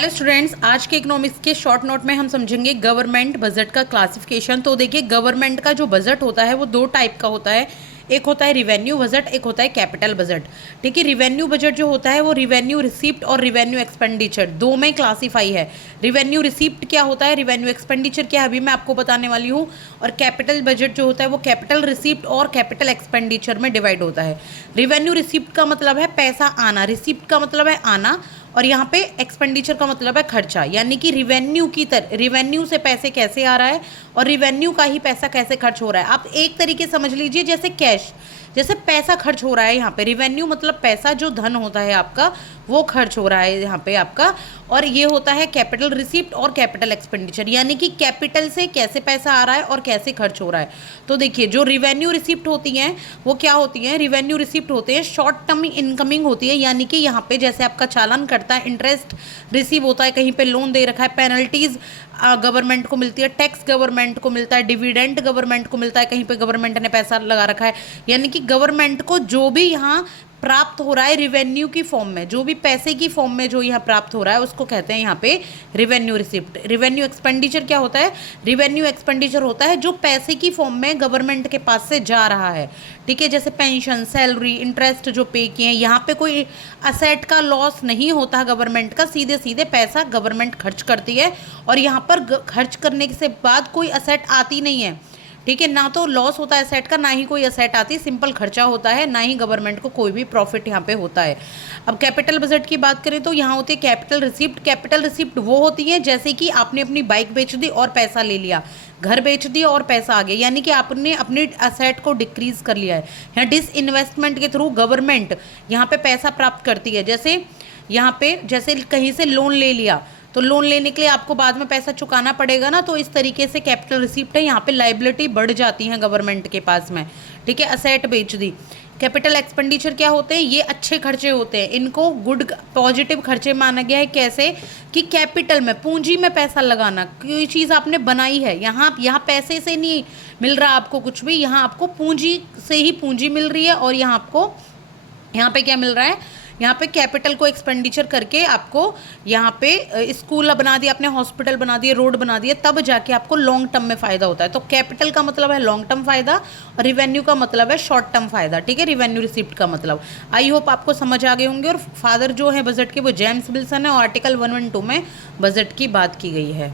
Hello students, आज के economics के शॉर्ट नोट में हम समझेंगे गवर्नमेंट बजट का क्लासिफिकेशन। तो देखिए, गवर्नमेंट का जो बजट होता है वो दो टाइप का होता है। एक होता है रिवेन्यू बजट, एक होता है कैपिटल बजट। ठीक है, रिवेन्यू बजट जो होता है वो रिवेन्यू रिसीप्ट और रिवेन्यू एक्सपेंडिचर दो में क्लासीफाई है। रिवेन्यू रिसीप्ट क्या होता है, रिवेन्यू एक्सपेंडिचर क्या है, अभी मैं आपको बताने वाली हूँ। और कैपिटल बजट जो होता है वो कैपिटल रिसीप्ट और कैपिटल एक्सपेंडिचर में डिवाइड होता है। रिवेन्यू रिसीप्ट का मतलब है पैसा आना, रिसीप्ट का मतलब है आना, और यहाँ पे एक्सपेंडिचर का मतलब है खर्चा। यानी कि रिवेन्यू से पैसे कैसे आ रहा है और रिवेन्यू का ही पैसा कैसे खर्च हो रहा है। आप एक तरीके समझ लीजिए, जैसे कैश, जैसे पैसा खर्च हो रहा है यहाँ पे। रिवेन्यू मतलब पैसा, जो धन होता है आपका वो खर्च हो रहा है यहाँ पे आपका। और ये होता है कैपिटल रिसीप्ट और कैपिटल एक्सपेंडिचर, यानी कि कैपिटल से कैसे पैसा आ रहा है और कैसे खर्च हो रहा है। तो देखिए, जो रिवेन्यू रिसीप्ट होती हैं वो क्या होती हैं, रिवेन्यू रिसीप्ट होते हैं शॉर्ट टर्म इनकमिंग होती है। यानी कि यहाँ पे जैसे आपका चालान करता है, इंटरेस्ट रिसीव होता है, कहीं पे लोन दे रखा है, पेनल्टीज गवर्नमेंट को मिलती है, टैक्स गवर्नमेंट को मिलता है, डिविडेंड गवर्नमेंट को मिलता है, कहीं पे गवर्नमेंट ने पैसा लगा रखा है। यानी कि गवर्नमेंट को जो भी यहाँ प्राप्त हो रहा है रिवेन्यू की फॉर्म में, जो भी पैसे की फॉर्म में जो यहाँ प्राप्त हो रहा है उसको कहते हैं यहाँ पे रिवेन्यू रिसिप्ट। रिवेन्यू एक्सपेंडिचर क्या होता है, रिवेन्यू एक्सपेंडिचर होता है जो पैसे की फॉर्म में गवर्नमेंट के पास से जा रहा है। ठीक है, जैसे पेंशन, सैलरी, इंटरेस्ट जो पे किए हैं, यहाँ पे कोई असेट का लॉस नहीं होता गवर्नमेंट का, सीधे सीधे पैसा गवर्नमेंट खर्च करती है और यहाँ पर खर्च करने से बाद कोई असेट आती नहीं है। ठीक है, ना तो लॉस होता है असेट का, ना ही कोई असेट आती, सिंपल खर्चा होता है, ना ही गवर्नमेंट को कोई भी प्रॉफिट यहाँ पे होता है। अब कैपिटल बजट की बात करें तो यहाँ होती है कैपिटल रिसिप्ट। कैपिटल रिसिप्ट वो होती है जैसे कि आपने अपनी बाइक बेच दी और पैसा ले लिया, घर बेच दिया और पैसा आ गया, यानी कि आपने अपने असेट को डिक्रीज कर लिया है। यहाँ डिस इन्वेस्टमेंट के थ्रू गवर्नमेंट यहाँ पे पैसा प्राप्त करती है। जैसे यहाँ पे जैसे कहीं से लोन ले लिया तो लोन लेने के लिए आपको बाद में पैसा चुकाना पड़ेगा ना, तो इस तरीके से कैपिटल रिसिप्ट है, यहाँ पे लाइबिलिटी बढ़ जाती है गवर्नमेंट के पास में। ठीक है, असेट बेच दी। कैपिटल एक्सपेंडिचर क्या होते हैं, ये अच्छे खर्चे होते हैं, इनको गुड पॉजिटिव खर्चे माना गया है। कैसे कि कैपिटल में, पूंजी में पैसा लगाना, कोई चीज़ आपने बनाई है, यहाँ पैसे से नहीं मिल रहा आपको कुछ भी, यहाँ आपको पूंजी से ही पूंजी मिल रही है। और यहाँ पे क्या मिल रहा है, यहाँ पे कैपिटल को एक्सपेंडिचर करके आपको यहाँ पे स्कूल बना दिया, अपने हॉस्पिटल बना दिए, रोड बना दिए, तब जाके आपको लॉन्ग टर्म में फ़ायदा होता है। तो कैपिटल का मतलब है लॉन्ग टर्म फ़ायदा और रिवेन्यू का मतलब है शॉर्ट टर्म फ़ायदा। ठीक है, रिवेन्यू रिसिप्ट का मतलब आई होप आपको समझ आ गए होंगे। और फादर जो है बजट के वो जेम्स विल्सन है और आर्टिकल 112 में बजट की बात की गई है।